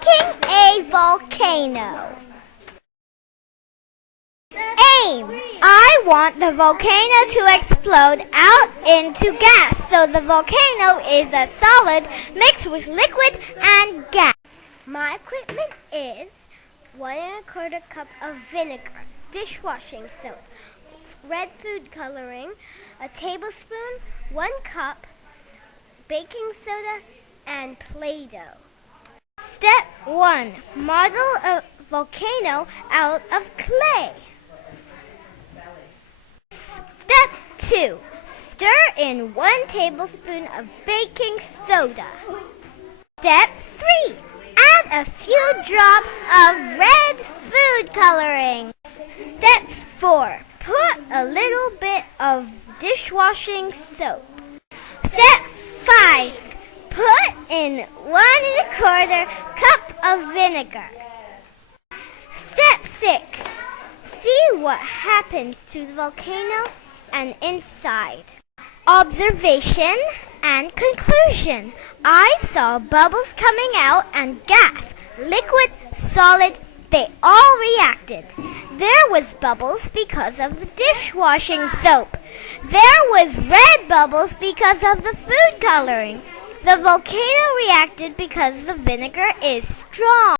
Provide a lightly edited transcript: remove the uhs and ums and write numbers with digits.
Making a volcano. Aim. I want the volcano to explode out into gas, so the volcano is a solid mixed with liquid and gas. My equipment is 1¼ cup of vinegar, dishwashing soap, red food coloring, a tablespoon, 1 cup, baking soda, and Play-Doh. Step 1. Model a volcano out of clay. Step 2. Stir in 1 tablespoon of baking soda. Step 3. Add a few drops of red food coloring. Step 4. Put a little bit of dishwashing soap. Step 5. Put in 1¼ cup of vinegar. Step 6. See what happens to the volcano and inside. Observation and conclusion. I saw bubbles coming out and gas, liquid, solid, they all reacted. There was bubbles because of the dishwashing soap. There was red bubbles because of the food coloring. The volcano reacted because the vinegar is strong.